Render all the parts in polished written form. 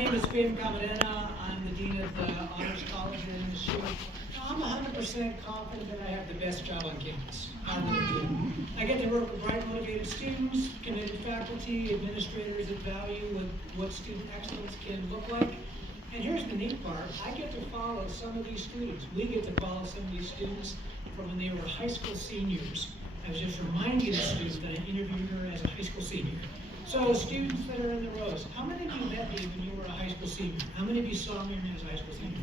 name is Ben Camarena. I'm the Dean of the Honors College here in Michigan. I'm 100% confident that I have the best job on campus. I really do. I get to work with bright, motivated students, committed faculty, administrators that value what student excellence can look like. And here's the neat part. I get to follow some of these students. We get to follow some of these students from when they were high school seniors. I was just reminding a student that I interviewed her as a high school senior. So students that are in the rows, how many of you met me when you were a high school senior? How many of you saw me as a high school senior?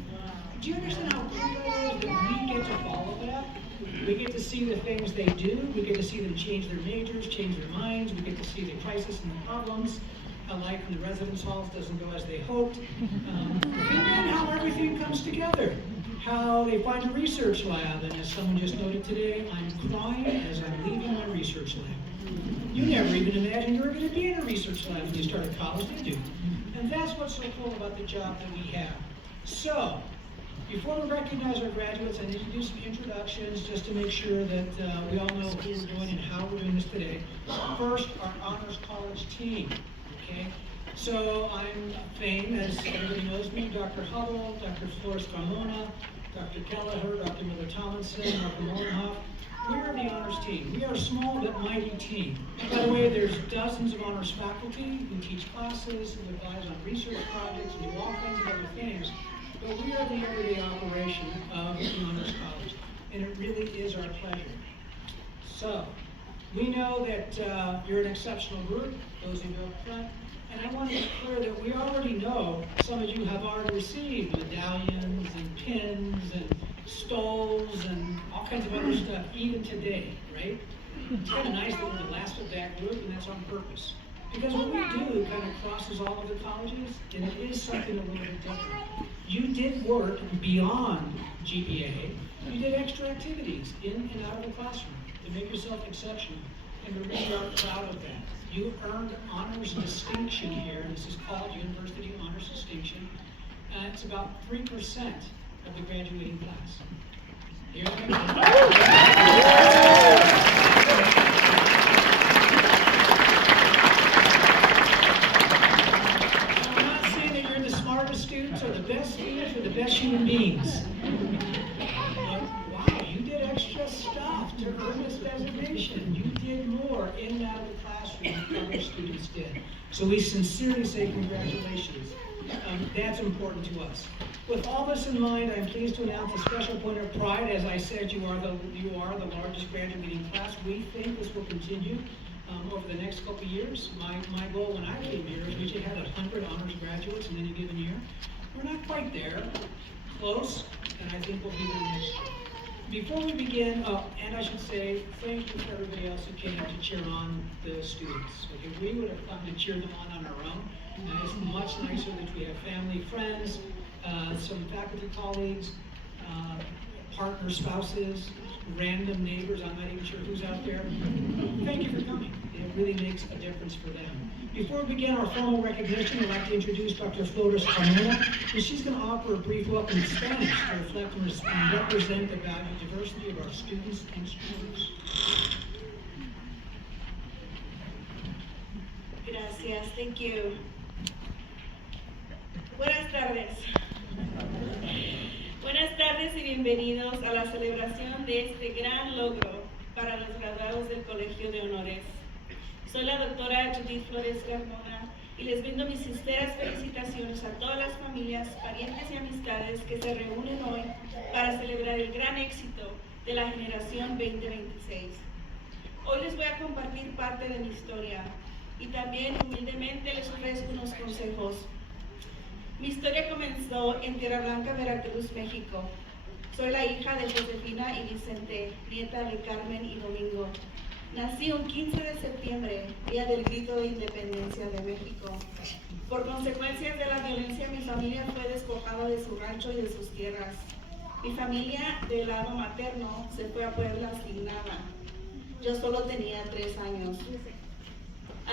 Do you understand how cool that is that we get to follow that? We get to see the things they do. We get to see them change their majors, change their minds. We get to see the crisis and the problems. How life in the residence halls doesn't go as they hoped. And then how everything comes together. How they find a research lab. And as someone just noted today, I'm crying as I'm leaving my research lab. You never even imagined you were going to be in a research lab when you started college, did you? And that's what's so cool about the job that we have. So, before we recognize our graduates, I need to do some introductions just to make sure that we all know who we're doing and how we're doing this today. First, our Honors College team. Okay? So I'm famed, as everybody knows me, Dr. Hubble, Dr. Flores Carmona, Dr. Kelleher, Dr. Miller Tomlinson, Dr. Molenhoff. We're the honors team. We are a small but mighty team. By the way, there's dozens of honors faculty who teach classes, who advise on research projects, and do all kinds of other things. But we are the everyday operation of the Honors College, and it really is our pleasure. So, we know that you're an exceptional group, those of you up front, and I want to be clear that we already know some of you have already received medallions and pins and stoles and all kinds of other stuff, even today, right? It's kind of nice that we're the last of that group, and that's on purpose. Because what we do kind of crosses all of the colleges, and it is something a little bit different. You did work beyond GPA. You did extra activities in and out of the classroom to make yourself exceptional, and we really are proud of that. You earned honors distinction here. This is called University Honors Distinction. It's about 3% of the graduating class. Here we go. Students are the best students or the best human beings. Wow, you did extra stuff to earn this designation. You did more in and out of the classroom than other students did. So we sincerely say congratulations. That's important to us. With all this in mind, I'm pleased to announce a special point of pride. As I said, you are the largest graduating class. We think this will continue over the next couple of years. My goal when I came here is we should have 100 honors graduates in any given year. We're not quite there, close, and I think we'll be there next year. Before we begin, and I should say thank you to everybody else who came to cheer on the students. Okay, we would have come to cheer them on our own. And it's much nicer that we have family, friends, some faculty colleagues, partner spouses, random neighbors, I'm not even sure who's out there. Thank you for coming. It really makes a difference for them. Before we begin our formal recognition, I'd like to introduce Dr. Flores Carmona, and she's going to offer a brief welcome in Spanish to reflect and represent the value and diversity of our students and students. Gracias, thank you. Buenas tardes. Buenas tardes y bienvenidos a la celebración de este gran logro para los graduados del Colegio de Honores. Soy la doctora Judith Flores Carmona y les brindo mis sinceras felicitaciones a todas las familias, parientes y amistades que se reúnen hoy para celebrar el gran éxito de la generación 2026. Hoy les voy a compartir parte de mi historia y también humildemente les ofrezco unos consejos. Mi historia comenzó en Tierra Blanca, Veracruz, México. Soy la hija de Josefina y Vicente, nieta de Carmen y Domingo. Nací un 15 de septiembre, día del grito de independencia de México. Por consecuencias de la violencia, mi familia fue despojada de su rancho y de sus tierras. Mi familia del lado materno se fue a Puebla asignada. Yo solo tenía 3 años.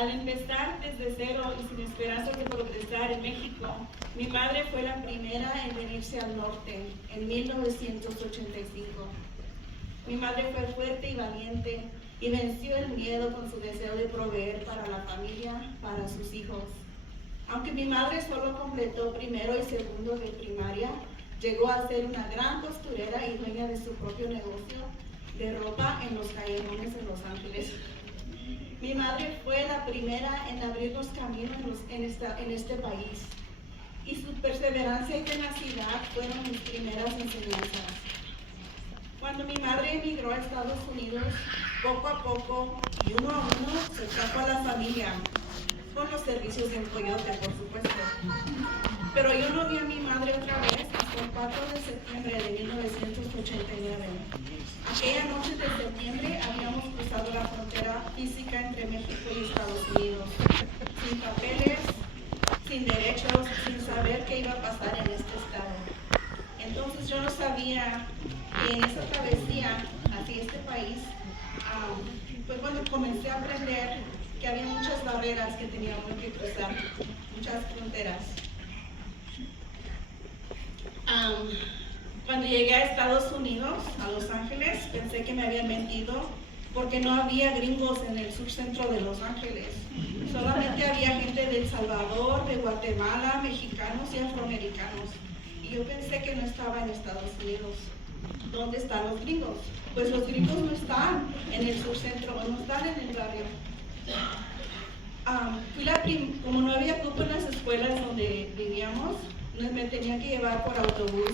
Al empezar desde cero y sin esperanzas de progresar en México, mi madre fue la primera en venirse al norte en 1985. Mi madre fue fuerte y valiente y venció el miedo con su deseo de proveer para la familia, para sus hijos. Aunque mi madre solo completó primero y segundo de primaria, llegó a ser una gran costurera y dueña de su propio negocio de ropa en los callejones en Los Ángeles. Mi madre fue la primera en abrirnos caminos en este país, y su perseverancia y tenacidad fueron mis primeras enseñanzas. Cuando mi madre emigró a Estados Unidos, poco a poco y uno a uno se trajo a la familia, con los servicios del Coyote, por supuesto. Pero yo no vi a mi madre otra vez hasta el 4 de septiembre de 1989. Aquella noche de septiembre habíamos cruzado la frontera física entre México y Estados Unidos, sin papeles, sin derechos, sin saber qué iba a pasar en este estado. Entonces yo no sabía que en esa travesía hacia este país fue cuando comencé a aprender que había muchas barreras que teníamos que cruzar, muchas fronteras. Cuando llegué a Estados Unidos, a Los Ángeles, pensé que me habían mentido porque no había gringos en el subcentro de Los Ángeles. Solamente había gente de El Salvador, de Guatemala, mexicanos y afroamericanos. Y yo pensé que no estaba en Estados Unidos. ¿Dónde están los gringos? Pues los gringos no están en el subcentro, no están en el barrio. Como no había cupo en las escuelas donde vivíamos, me tenía que llevar por autobús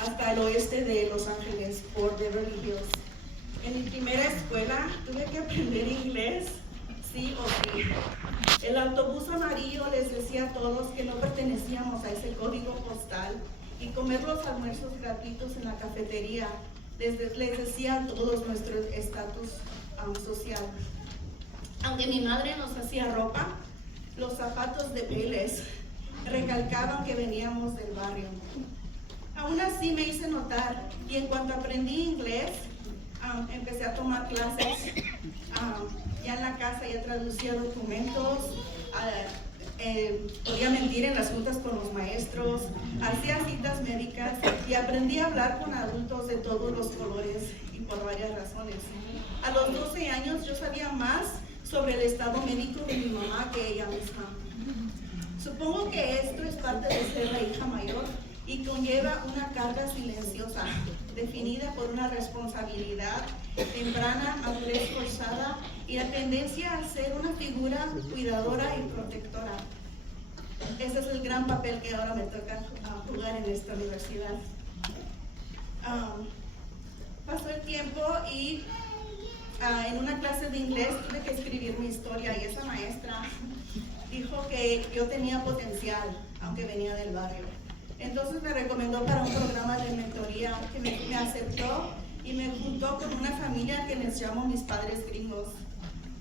hasta el oeste de Los Ángeles, por Beverly Hills. En mi primera escuela tuve que aprender inglés, sí o sí. El autobús amarillo les decía a todos que no pertenecíamos a ese código postal, y comer los almuerzos gratuitos en la cafetería les decía a todos nuestro estatus social. Aunque mi madre nos hacía ropa, los zapatos de Payless recalcaban que veníamos del barrio. Aún así me hice notar, y en cuanto aprendí inglés, empecé a tomar clases. Ya en la casa ya traducía documentos, podía mentir en las juntas con los maestros, hacía citas médicas y aprendí a hablar con adultos de todos los colores y por varias razones. A los 12 años yo sabía más sobre el estado médico de mi mamá que ella misma. Supongo que esto es parte de ser la hija mayor y conlleva una carga silenciosa, definida por una responsabilidad temprana, madurez forzada y la tendencia a ser una figura cuidadora y protectora. Ese es el gran papel que ahora me toca jugar en esta universidad. Pasó el tiempo y en una clase de inglés tuve que escribir mi historia, y esa maestra dijo que yo tenía potencial, aunque venía del barrio. Entonces me recomendó para un programa de mentoría que me aceptó y me juntó con una familia que les llamo mis padres gringos,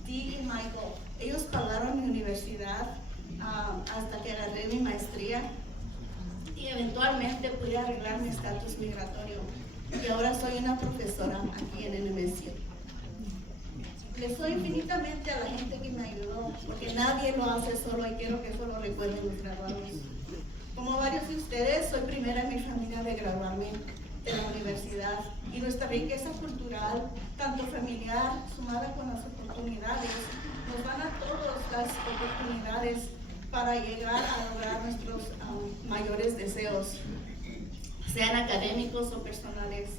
Dee y Michael. Ellos pagaron mi universidad hasta que agarré mi maestría y eventualmente pude arreglar mi estatus migratorio. Y ahora soy una profesora aquí en NMSU. Les doy infinitamente a la gente que me ayudó, porque nadie lo hace solo y quiero que eso lo recuerden los graduados. Como varios de ustedes, soy primera en mi familia de graduarme de la universidad, y nuestra riqueza cultural, tanto familiar, sumada con las oportunidades, nos dan a todos las oportunidades para llegar a lograr nuestros mayores deseos, sean académicos o personales.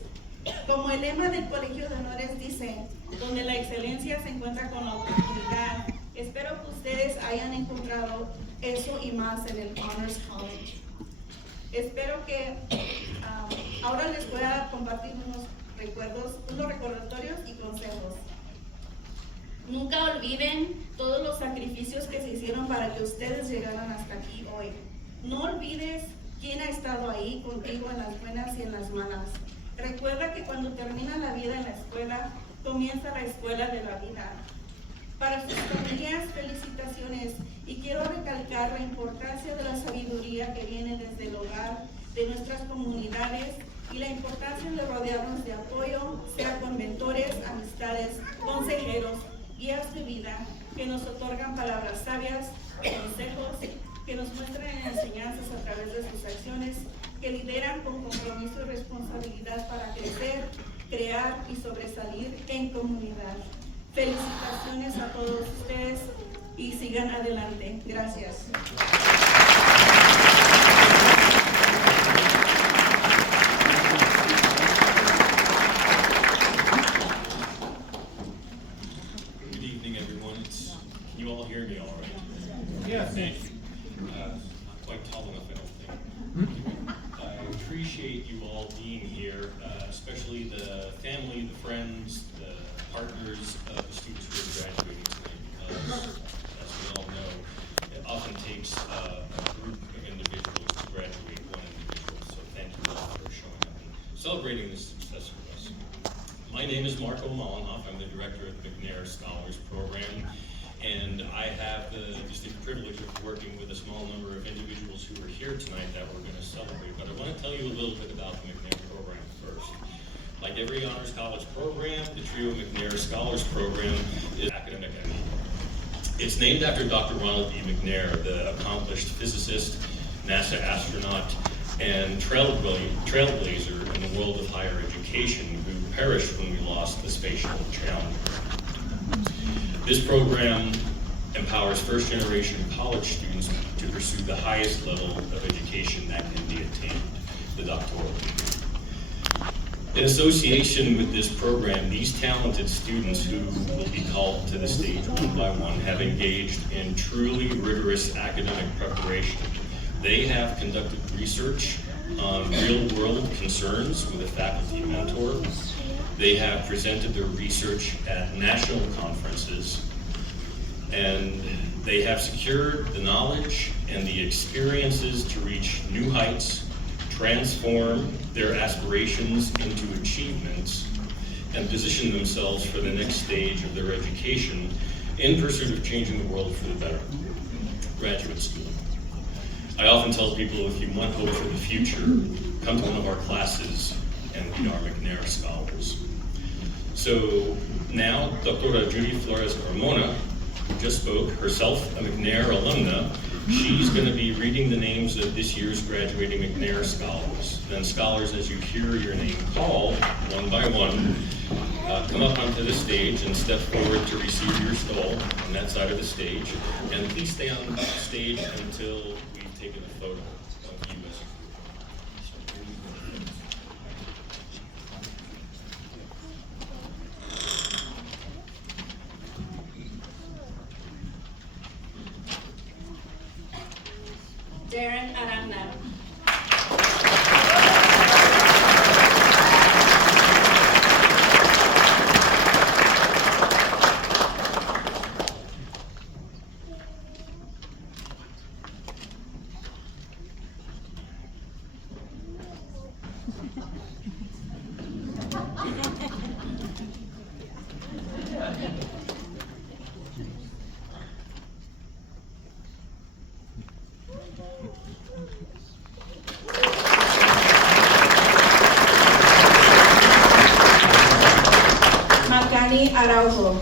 Como el lema del Colegio de Honores dice, donde la excelencia se encuentra con la oportunidad. Espero que ustedes hayan encontrado eso y más en el Honors College. Espero que ahora les voy a compartir unos recordatorios y consejos. Nunca olviden todos los sacrificios que se hicieron para que ustedes llegaran hasta aquí hoy. No olvides quién ha estado ahí contigo en las buenas y en las malas. Recuerda que cuando termina la vida en la escuela, comienza la escuela de la vida. Para sus familias, felicitaciones, y quiero recalcar la importancia de la sabiduría que viene desde el hogar, de nuestras comunidades, y la importancia de rodearnos de apoyo, sea con mentores, amistades, consejeros, guías de vida, que nos otorgan palabras sabias, consejos, que nos muestran enseñanzas a través de sus acciones, que lideran con compromiso y responsabilidad para crecer, crear y sobresalir en comunidad. Felicitaciones a todos ustedes y sigan adelante. Gracias. you all hear me all right? Yes. Thank you. Not quite tall enough, I don't think. I appreciate you all being here, especially the family, the friends, the partners of the students who are graduating tonight, because, as we all know, it often takes a group of individuals to graduate one individual. So thank you all for showing up and celebrating this success with us. My name is Marco Mollenhoff. I'm the director of the McNair Scholars Program, and I have the distinct privilege of working with a small number of individuals who are here tonight that we're going to celebrate. But I want to tell you a little bit about the McNair program first. Like every honors college program, the Trio McNair Scholars Program is academic and it's named after Dr. Ronald E. McNair, the accomplished physicist, NASA astronaut, and trailblazer in the world of higher education who perished when we lost the Space Shuttle Challenger. This program empowers first-generation college students to pursue the highest level of education that can be attained, the doctoral degree. In association with this program, these talented students who will be called to the stage one by one have engaged in truly rigorous academic preparation. They have conducted research on real-world concerns with a faculty mentor. They have presented their research at national conferences, and they have secured the knowledge and the experiences to reach new heights, transform their aspirations into achievements, and position themselves for the next stage of their education in pursuit of changing the world for the better. Graduate school. I often tell people, if you want hope for the future, come to one of our classes and be our McNair Scholars. So now, Dr. Judy Flores Carmona, who just spoke, herself a McNair alumna, she's going to be reading the names of this year's graduating McNair Scholars. Then scholars, as you hear your name called, one by one, come up onto the stage and step forward to receive your stole on that side of the stage. And please stay on the stage until we've taken a photo of you as a Darren Aranda. Makani Araujo.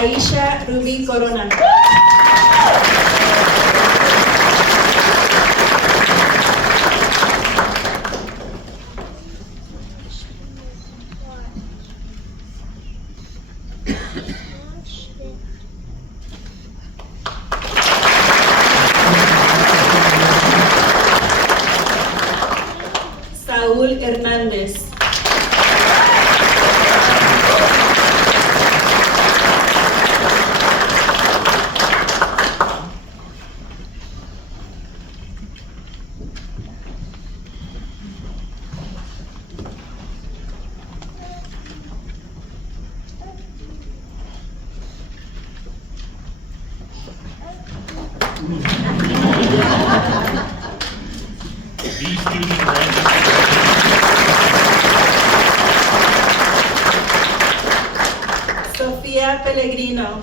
Aisha Ruby Corona. Saúl Hernández. These students are Sofía Pellegrino.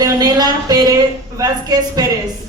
Leonela Pérez Vázquez Pérez.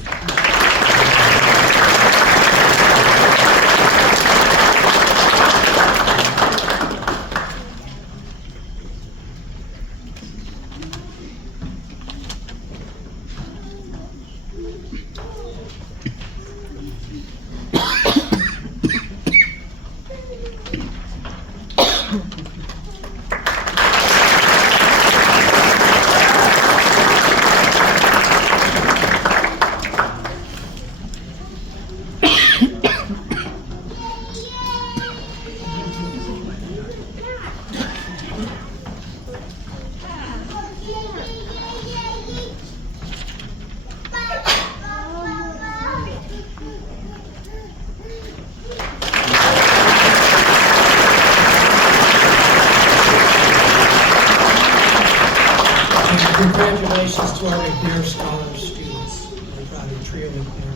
Congratulations to our McNair Scholar students. We're proud of the trio McNair.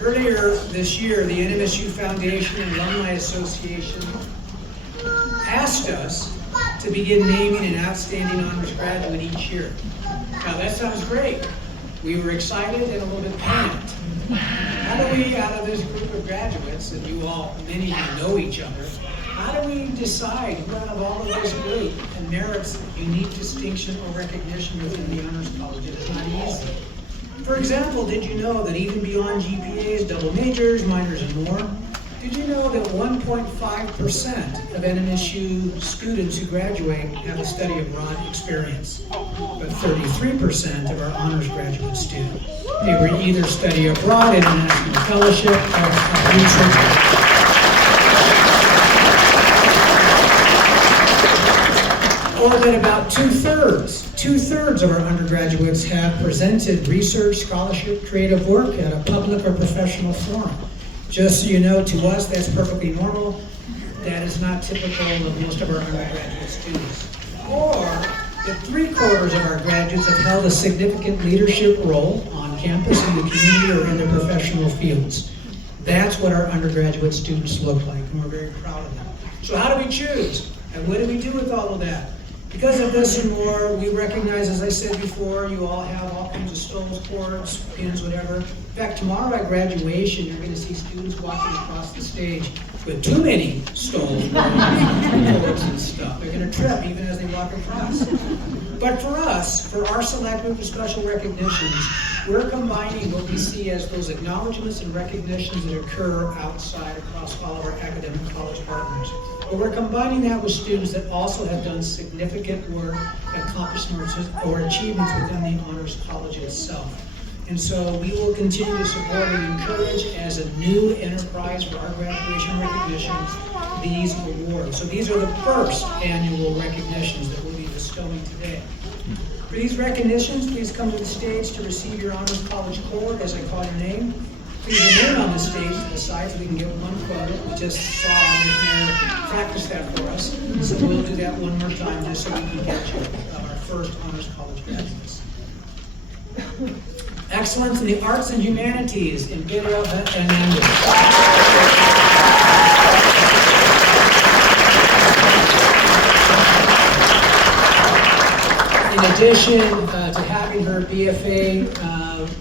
Earlier this year, the NMSU Foundation and Alumni Association asked us to begin naming an outstanding honors graduate each year. Now that sounds great. We were excited and a little bit panicked. How do we, out of this group of graduates, and you all, many of you know each other, how do we decide who out of all of this group merits unique distinction or recognition within the Honors College? It is not easy. For example, did you know that even beyond GPAs, double majors, minors, and more, did you know that 1.5% of NMSU students who graduate have a study abroad experience? But 33% of our honors graduates do. They were either study abroad, international fellowship, or research. Or that about two-thirds of our undergraduates have presented research, scholarship, creative work at a public or professional forum. Just so you know, to us, that's perfectly normal. That is not typical of most of our undergraduate students. Or that 3/4 of our graduates have held a significant leadership role on campus, in the community, or in their professional fields. That's what our undergraduate students look like, and we're very proud of them. So how do we choose? And what do we do with all of that? Because of this and more, we recognize, as I said before, you all have all kinds of stoles, cords, pins, whatever. In fact, tomorrow at graduation, you're going to see students walking across the stage with too many stoles, cords, and stuff. They're going to trip even as they walk across. But for us, for our select group of special recognitions, we're combining what we see as those acknowledgments and recognitions that occur outside across all of our academic college partners. But we're combining that with students that also have done significant work, accomplishments, or achievements within the Honors College itself. And so we will continue to support and encourage, as a new enterprise for our graduation recognitions, these awards. So these are the first annual recognitions that we'll be bestowing today. For these recognitions, please come to the stage to receive your Honors College cord as I call your name. Please remain on the stage to the side so we can get one photo. We just saw McNair practice that for us. So we'll do that one more time just so we can get you our first Honors College graduates. Excellence in the Arts and Humanities in Pedro Hernandez. In addition to having her BFA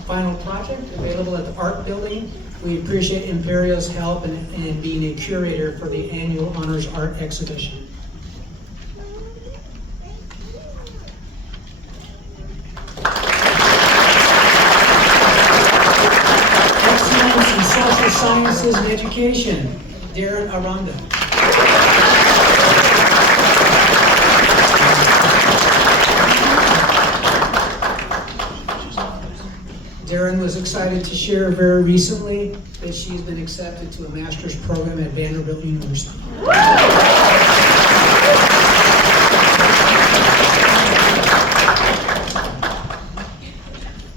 final project available at the Art Building, we appreciate Imperial's help in being a curator for the annual Honors Art Exhibition. Excellence in Social Sciences and Education, Darren Aranda. Darren was excited to share very recently that she's been accepted to a master's program at Vanderbilt University.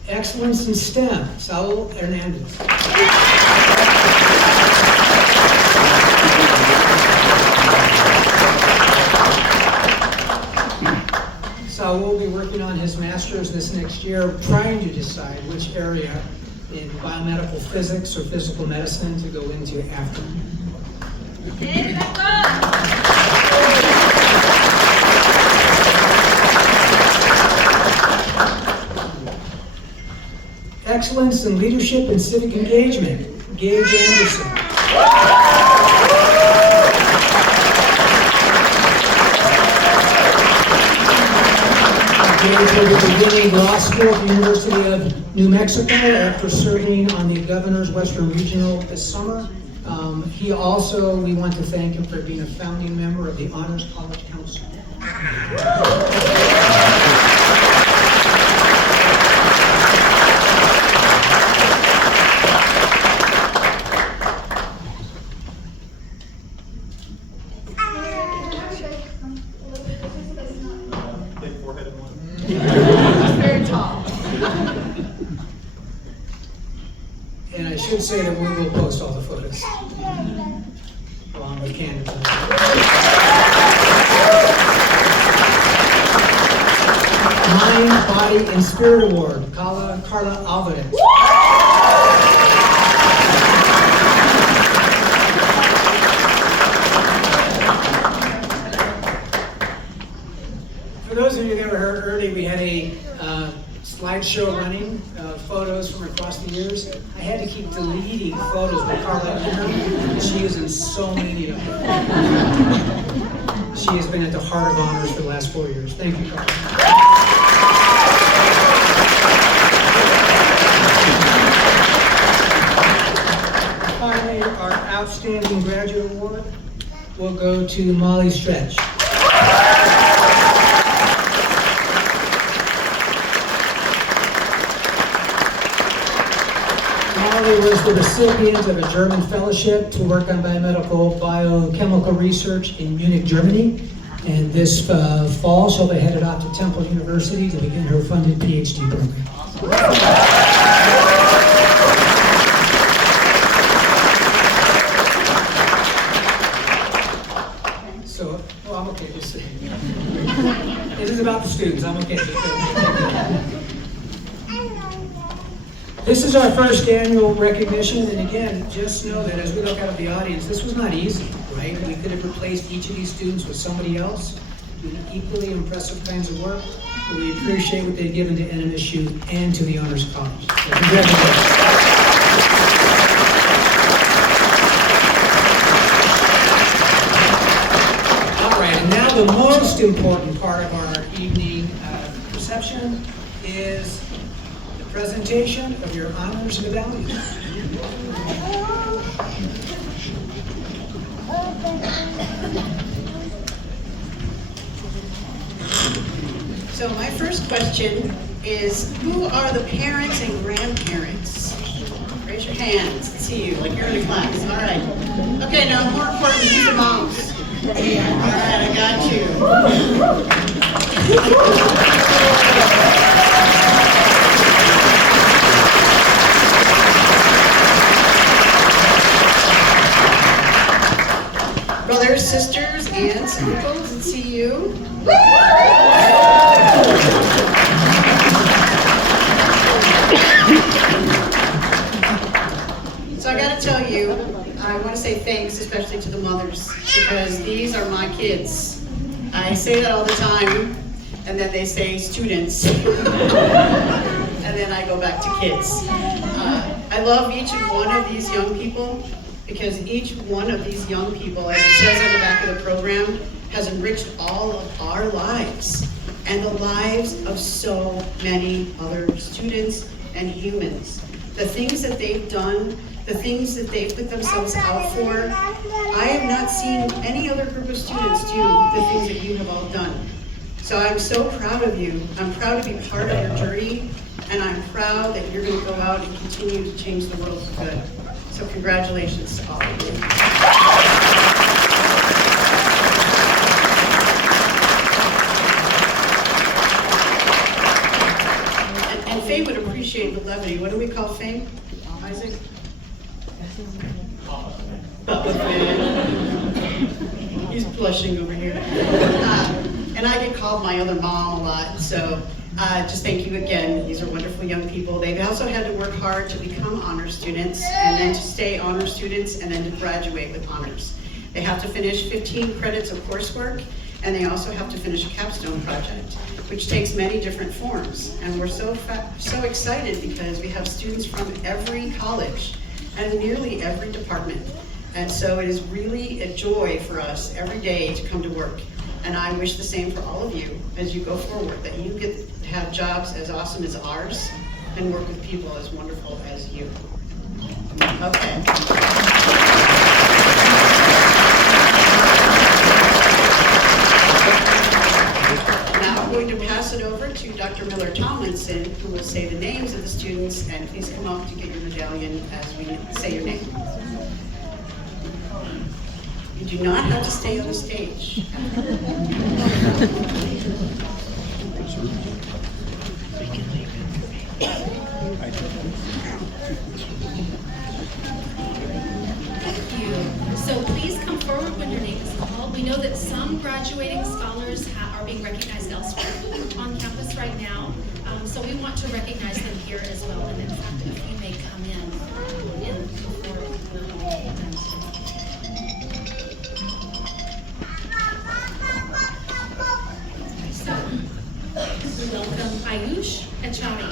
Excellence in STEM, Saul Hernandez. Saul will be working on his master's this next year, trying to decide which area in biomedical physics or physical medicine to go into after. Excellence in Leadership and Civic Engagement, Gage Anderson. Gage will be beginning law school at the University of New Mexico after serving on the Governor's Western Regional this summer. He also, we want to thank him for being a founding member of the Honors College Council. Big forehead and one. Very tall. And I should say that we will post all the photos along with candidates. Mind, Body, and Spirit Award, Carla Alvarez. For those of you that were here early, we had a slideshow running, photos from across the years. I had to keep deleting photos with Carla in them. She is in so many of them. She has been at the heart of honors for the last 4 years. Thank you, Carla. Finally, our Outstanding Graduate Award will go to Molly Stretch. Molly was the recipient of a German fellowship to work on biomedical biochemical research in Munich, Germany. And this fall, she'll be headed off to Temple University to begin her funded PhD program. So, oh, I'm okay. This is about the students. I'm okay. This is our first annual recognition, and again, just know that as we look out at the audience, this was not easy, right? We could have replaced each of these students with somebody else doing equally impressive kinds of work, but we appreciate what they've given to NMSU and to the Honors College. So congratulations. All right, and now the most important part of our evening reception is presentation of your honors medallion. So my first question is, who are the parents and grandparents? Raise your hands. Let's see you, like you're in a class. All right. Okay, now more important, who's the moms? All right, I got you. Brothers, sisters, aunts, uncles, and see you. So I gotta tell you, I wanna say thanks especially to the mothers, because these are my kids. I say that all the time, and then they say students. And then I go back to kids. I love each and one of these young people, because each one of these young people, as it says on the back of the program, has enriched all of our lives and the lives of so many other students and humans. The things that they've done, the things that they've put themselves out for, I have not seen any other group of students do the things that you have all done. So I'm so proud of you. I'm proud to be part of your journey, and I'm proud that you're going to go out and continue to change the world for good. So congratulations to all of you. And Faye would appreciate the levity. What do we call Faye? Isaac? Papa Faye. He's blushing over here. And I get called my other mom a lot, so just thank you again. These are wonderful young people. They've also had to work hard to become honor students, and then to stay honor students, and then to graduate with honors. They have to finish 15 credits of coursework, And they also have to finish a capstone project, which takes many different forms. And we're so excited because we have students from every college and nearly every department. And so it is really a joy for us every day to come to work. And I wish the same for all of you as you go forward, that you get to have jobs as awesome as ours and work with people as wonderful as you. Okay. Now I'm going to pass it over to Dr. Miller Tomlinson, who will say the names of the students, and please come up to get your medallion as we say your name. You do not have to stay on the stage. Thank you. So please come forward when your name is called. We know that some graduating scholars are being recognized elsewhere on campus right now. So we want to recognize them here as well. And in fact, if you may come in before we're all done. So, we welcome Ayush Achari.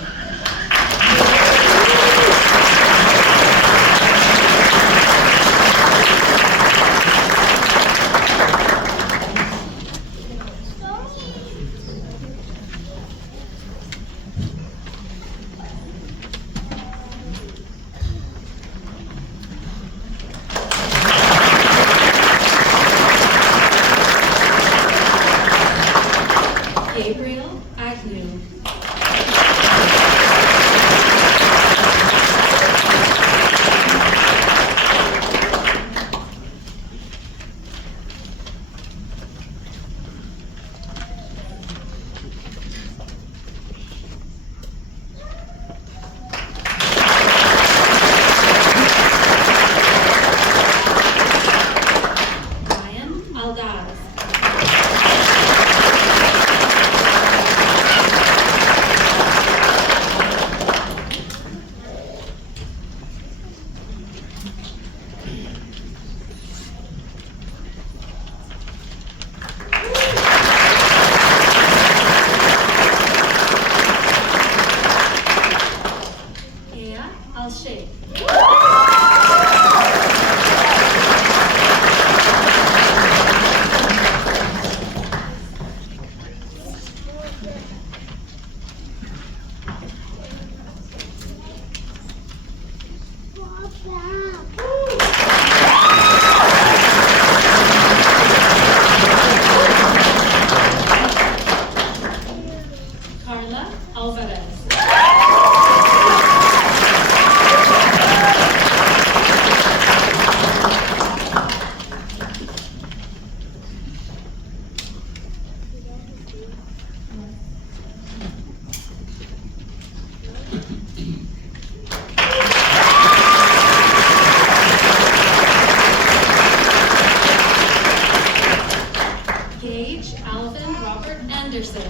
Gabriel Agnew. Ryan Aldaz. Ea Al-Sheikh. Carla Alvarez. Gage Alvin Robert Anderson.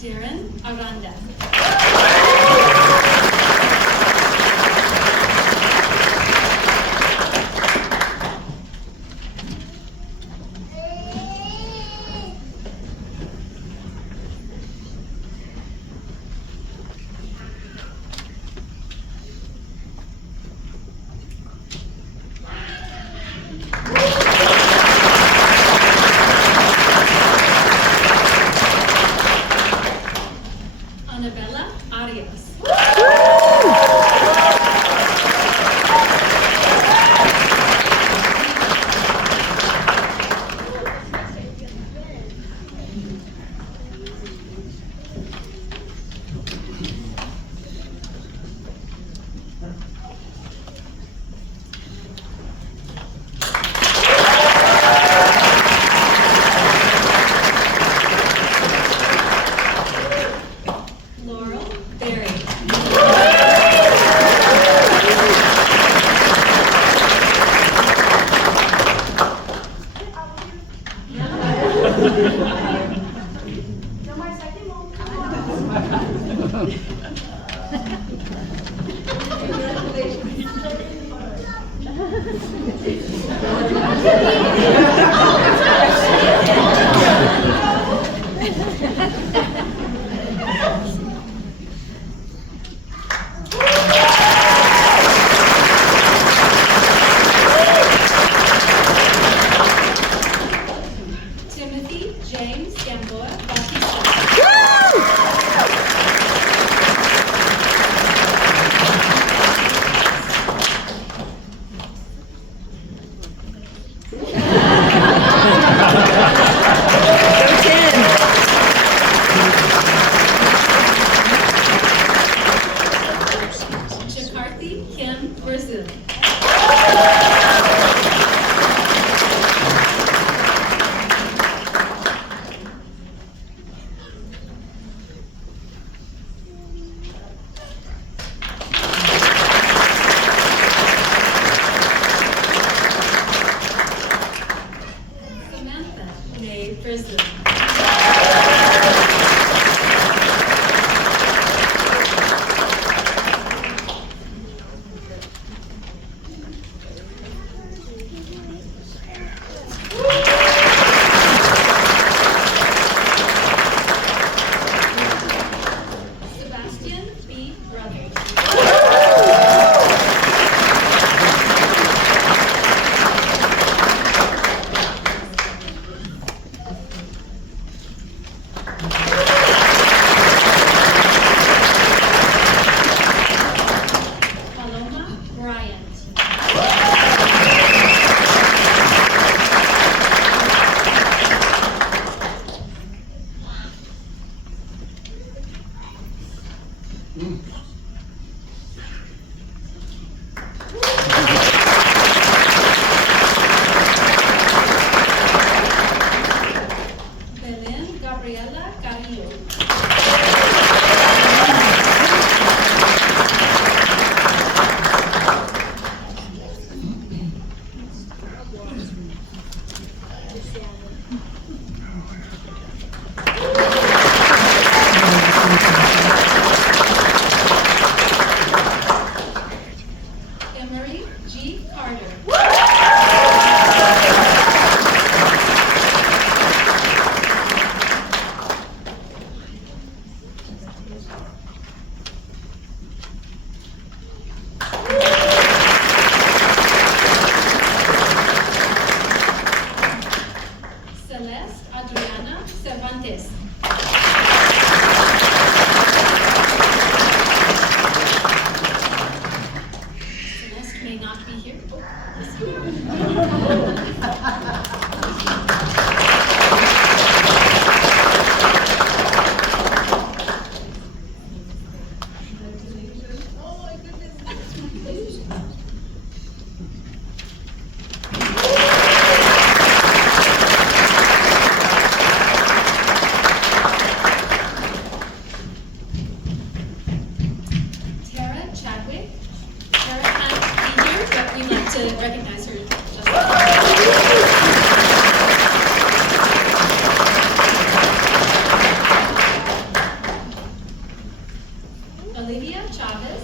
Darren Aranda. No más ánimo. Timothy James Gamboa Bautista. Chakarthi Kim Brazil. Samantha May Brazil. Sebastian B. Brothers. Paloma Bryant. Belén Gabriela Carrillo. Emery G. Carter. Celeste Adriana Cervantes. Celeste may not be here. Tara Chadwick. Tara can't be here, but we'd like to recognize her. Olivia Chavez.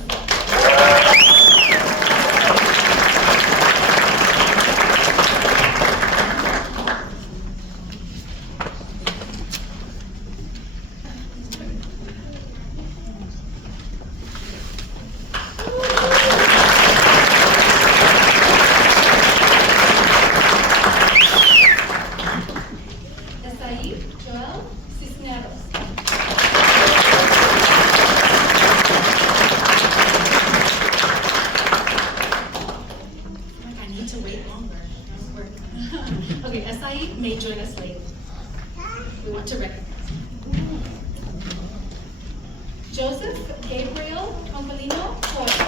Esaí Joel Cisneros. I need to wait longer. Okay, Esaí may join us late. We want to recognize. Joseph Gabriel Compolino Porter.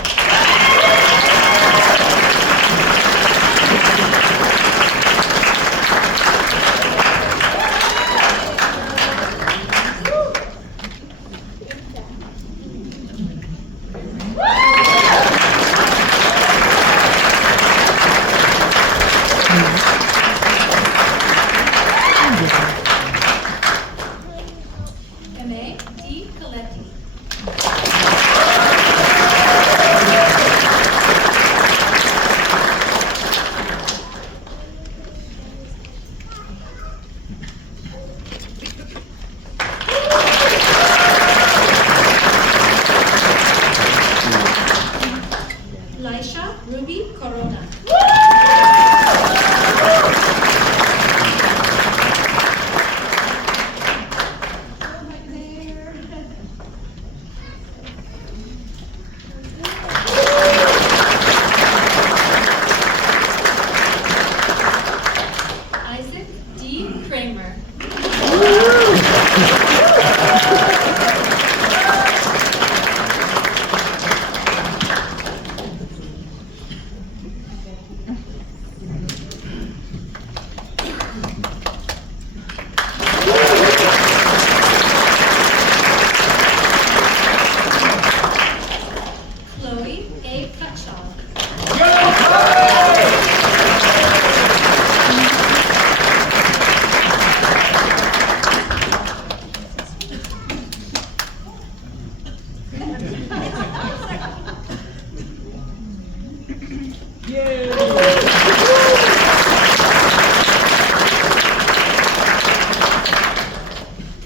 Kramer. Chloe A. Cutshaw.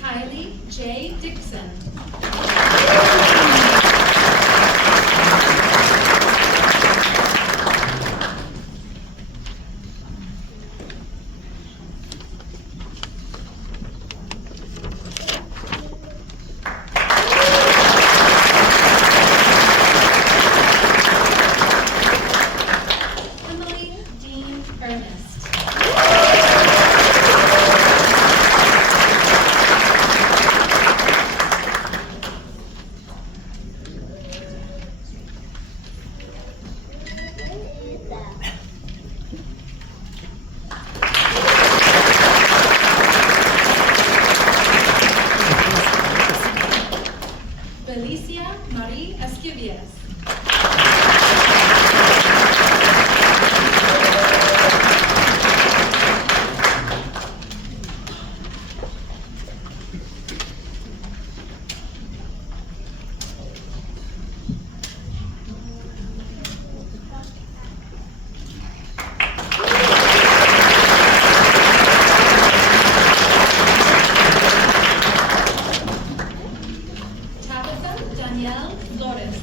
Kylie J. Dixon. Emily Dean Ernest. Felicia Marie Esquivias. Tabitha Danielle Flores.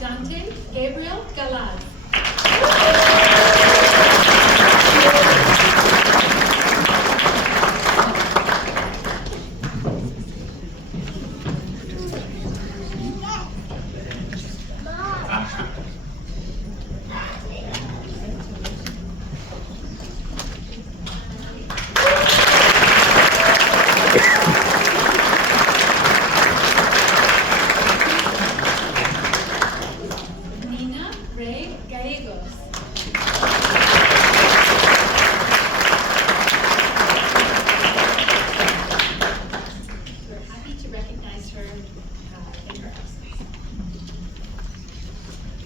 Dante Gabriel Galaz. Nina Ray Gallegos. We're happy to recognize her in her absence.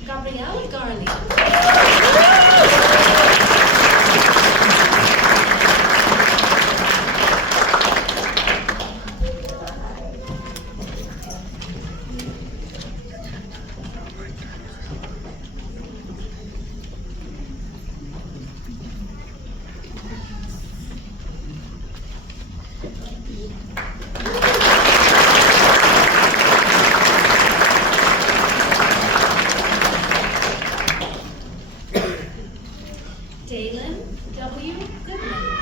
Gabrielle Garley. Dalen W. Goodman.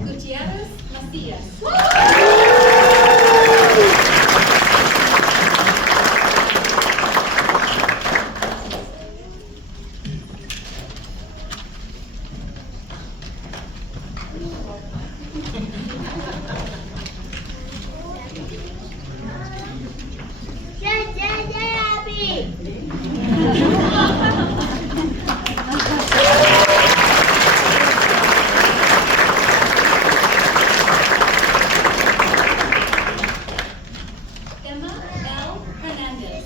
Gutierrez Macias. Emma L. Hernandez.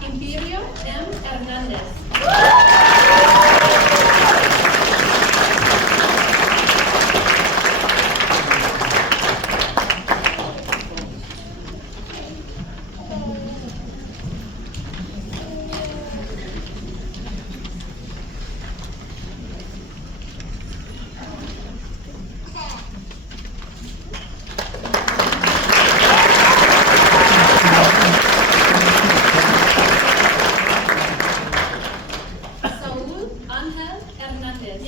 Imperio M. Hernandez. Saúl Ángel Hernández.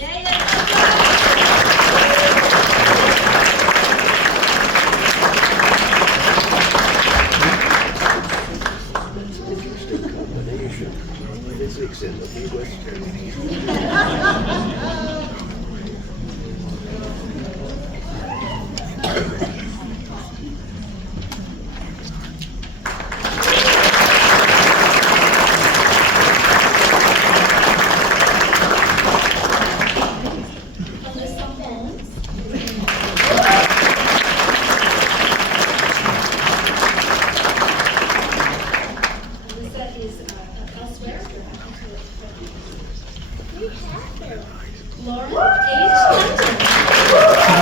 Physics and the Midwestern. Alyssa Holmes. Alyssa is elsewhere. Lauren H. Hunter.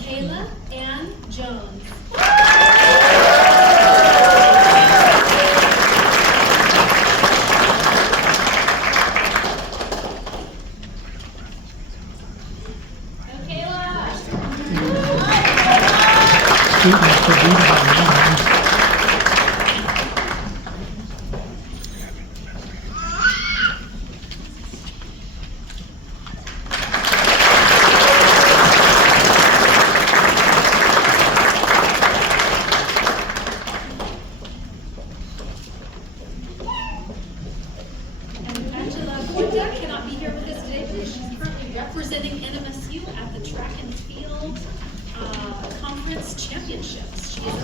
Kayla Ann Jones. And Angela Puerta cannot be here with us today because she's currently representing NMSU at the track and field conference championships. She is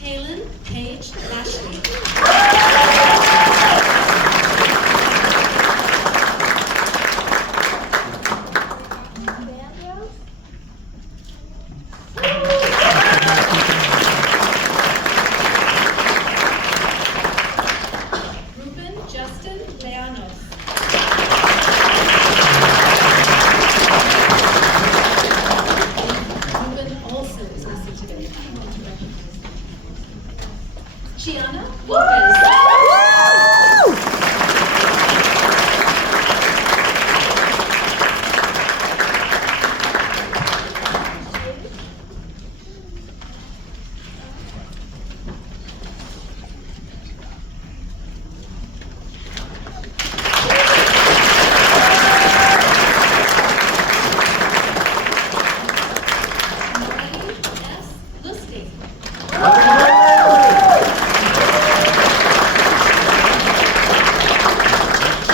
Kaylin Paige Lashley. Ruben Justin Leanos. Ruben Olson is missing today. Gianna Lopez.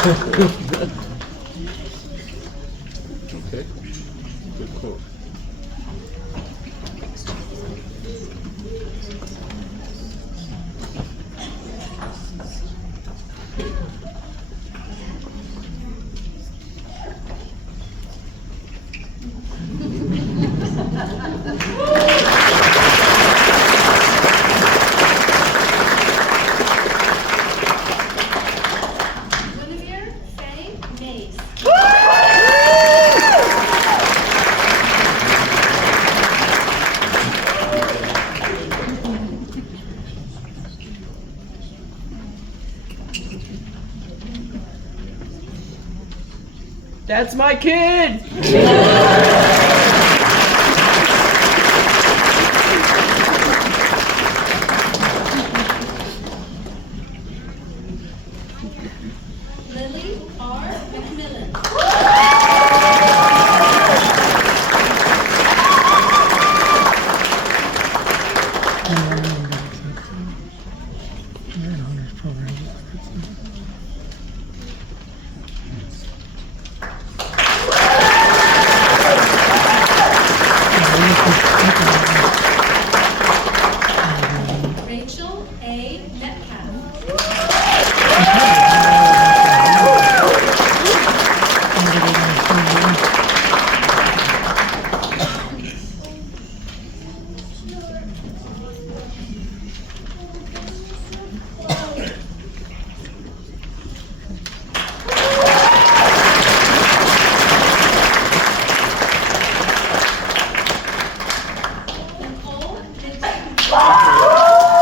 Okay. Good quote. Guinevere Faye Mays. That's my kid! Lily R. McMillan. Rachel A. Metcalf. Nicole Mitchell.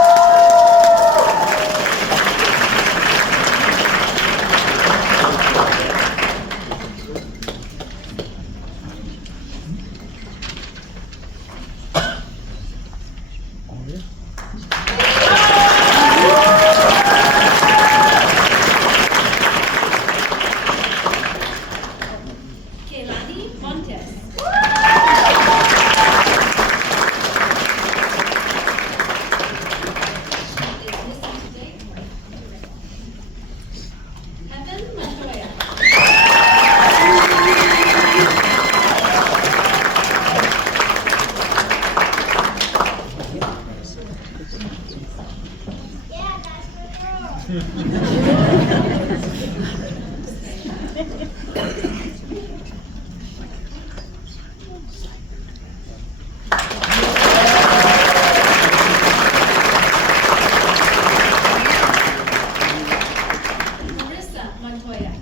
Kehlani Montes. Is missing today. Heaven Montoya. Marissa Montoya.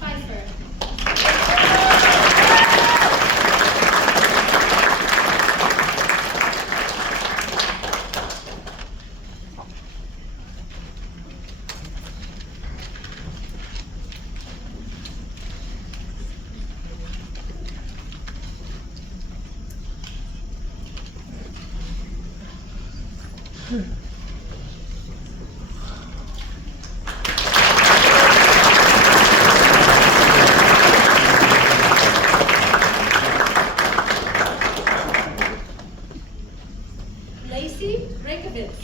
Pfeiffer. Lacey Reykjavitz.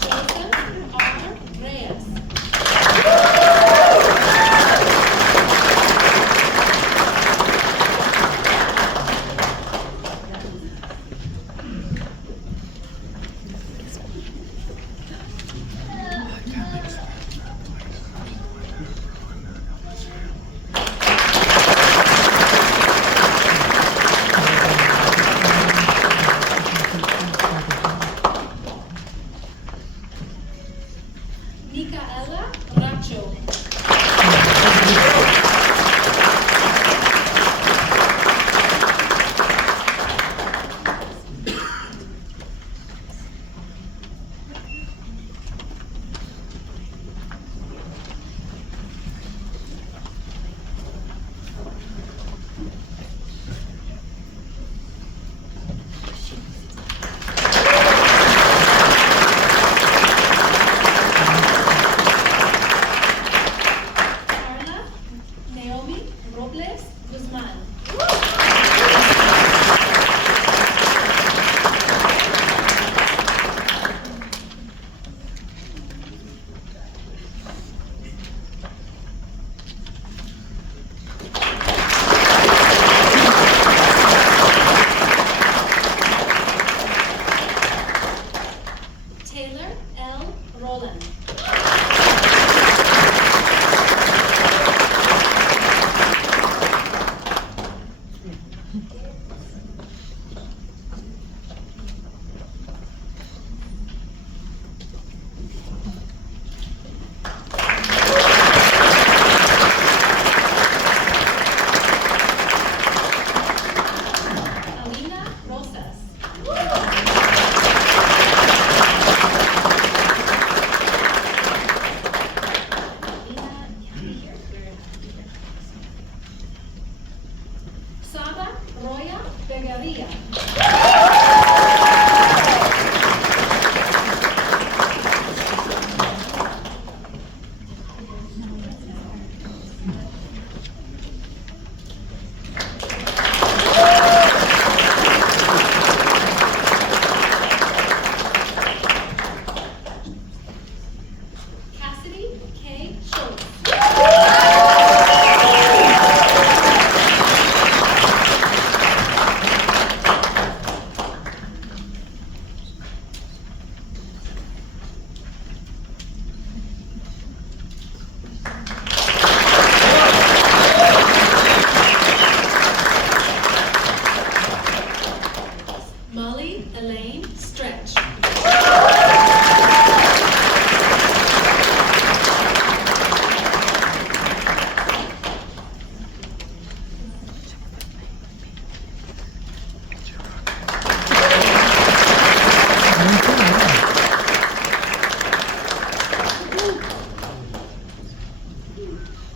Joseph R. Reyes. Micaela Racho. Carla Naomi Robles Guzman. Taylor L. Roland. Alina Rosas. Saba Roya Begaria. Cassidy K. Schultz. Molly Elaine Stretch.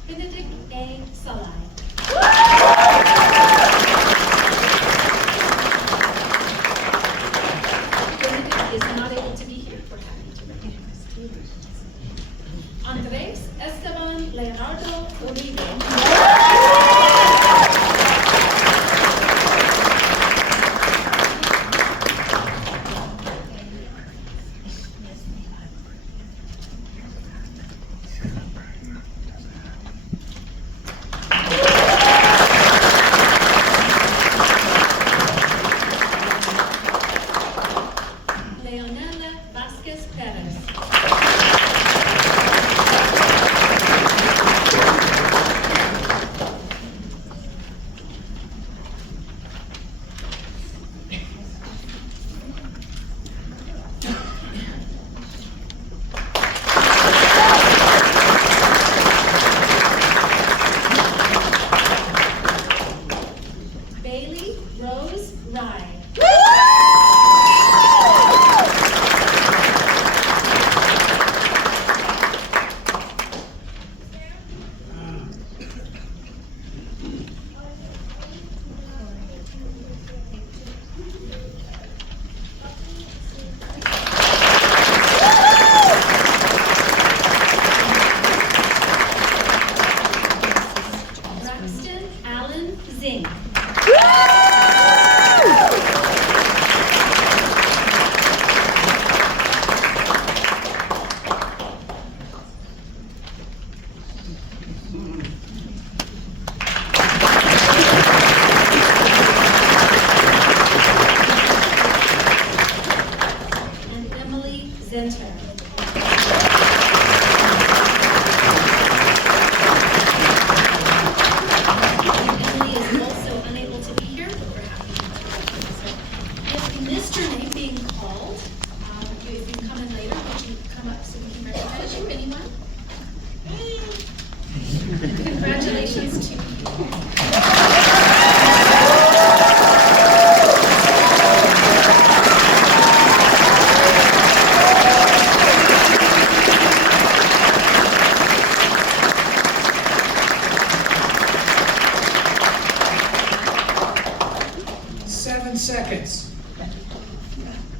Benedict A. Salai. Benedict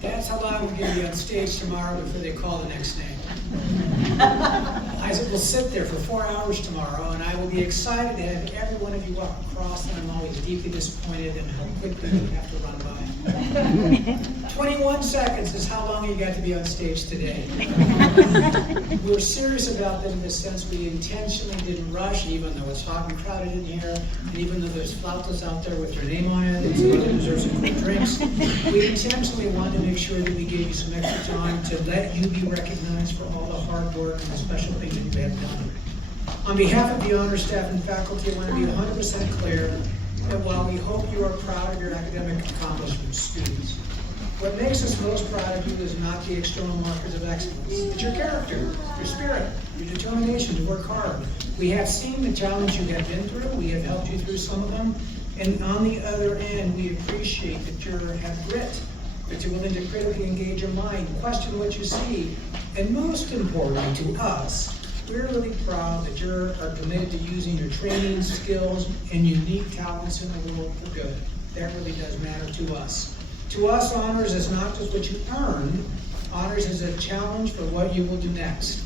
That's how long we're going to be on stage tomorrow before they call the next name. Isaac will sit there for 4 hours tomorrow, and I will be excited to have every one of you walk across, and I'm always deeply disappointed in how quickly you have to run by. 21 seconds is how long you got to be on stage today. We're serious about that in the sense we intentionally didn't rush, even though it's hot and crowded in here, and even though there's flautas out there with their name on it, and somebody deserves some quick drinks. We intentionally wanted to make sure that we gave you some extra time to let you be recognized for all the hard work and the special things that you have done. On behalf of the honor staff and faculty, I want to be 100% clear that while we hope you are proud of your academic accomplishments, students, what makes us most proud of you is not the external markers of excellence. It's your character, your spirit, your determination to work hard. We have seen the challenge you have been through. We have helped you through some of them. And on the other end, we appreciate that you have grit, that you're willing to critically engage your mind, question what you see, and most importantly to us, we're really proud that you are committed to using your training, skills, and unique talents in the world for good. That really does matter to us. To us, honors is not just what you earned, honors is a challenge for what you will do next.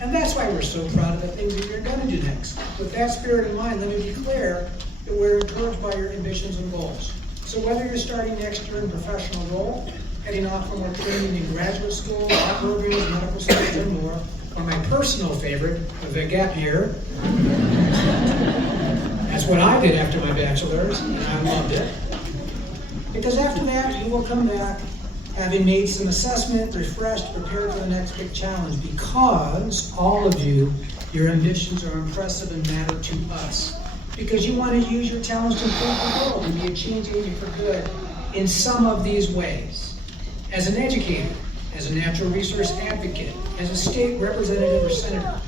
And that's why we're so proud of the things that you're going to do next. With that spirit in mind, let me be clear that we're encouraged by your ambitions and goals. So whether you're starting next year in a professional role, heading off for more training in graduate school, law programs, medical schools, and more, or my personal favorite, the gap year. That's what I did after my bachelor's, and I loved it. Because after that, you will come back having made some assessment, refreshed, prepared for the next big challenge. Because all of you, your ambitions are impressive and matter to us. Because you want to use your talents to improve the world and be a change agent for good in some of these ways. As an educator, as a natural resource advocate, as a state representative or senator,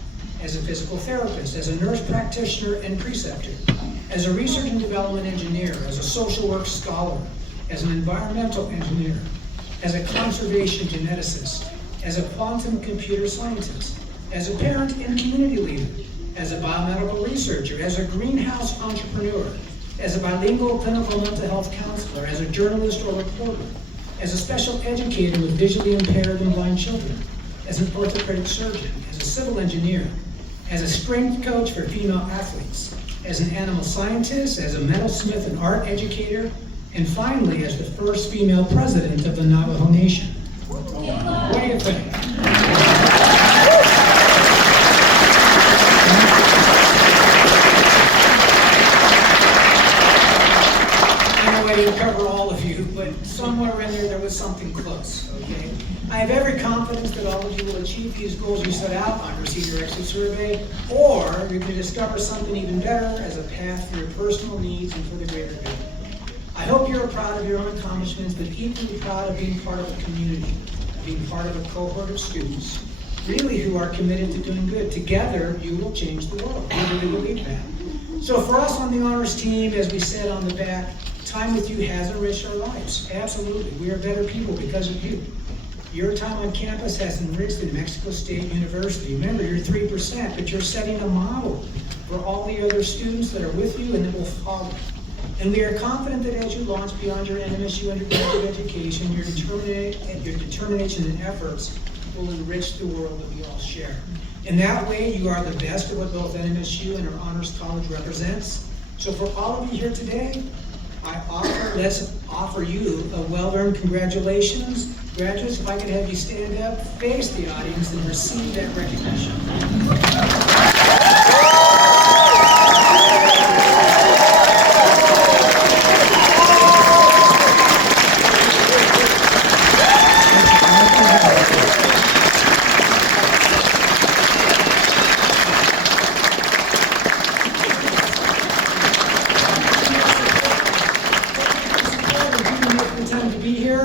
as a physical therapist, as a nurse practitioner and preceptor, as a research and development engineer, as a social work scholar, as an environmental engineer, as a conservation geneticist, as a quantum computer scientist, as a parent and community leader, as a biomedical researcher, as a greenhouse entrepreneur, as a bilingual clinical mental health counselor, as a journalist or reporter, as a special educator with visually impaired and blind children, as an orthopedic surgeon, as a civil engineer, as a strength coach for female athletes, as an animal scientist, as a metalsmith and art educator, and finally, as the first female president of the Navajo Nation. What do you think? I didn't cover all of you, but somewhere in there was something close, okay? I have every confidence that all of you will achieve these goals you set out on your senior exit survey, or you can discover something even better as a path for your personal needs and for the greater good. I hope you're proud of your own accomplishments, but equally proud of being part of a community, being part of a cohort of students, really who are committed to doing good. Together, you will change the world. We really believe that. So for us on the honors team, as we said on the back, time with you has enriched our lives. Absolutely. We are better people because of you. Your time on campus has enriched New Mexico State University. Remember, you're 3%, but you're setting a model for all the other students that are with you and that will follow. And we are confident that as you launch beyond your NMSU undergraduate education, your determination and efforts will enrich the world that we all share. In that way, you are the best of what both NMSU and our Honors College represents. So for all of you here today, let's offer you a well-earned congratulations. Graduates, if I could have you stand up, face the audience, and receive that recognition.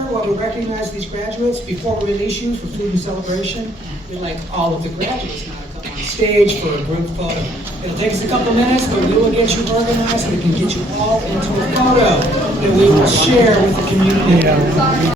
While we recognize these graduates, before we release you for food and celebration, we'd like all of the graduates now to come on stage for a group photo. It'll take us a couple minutes, but we will get you organized and we can get you all into a photo that we will share with the community.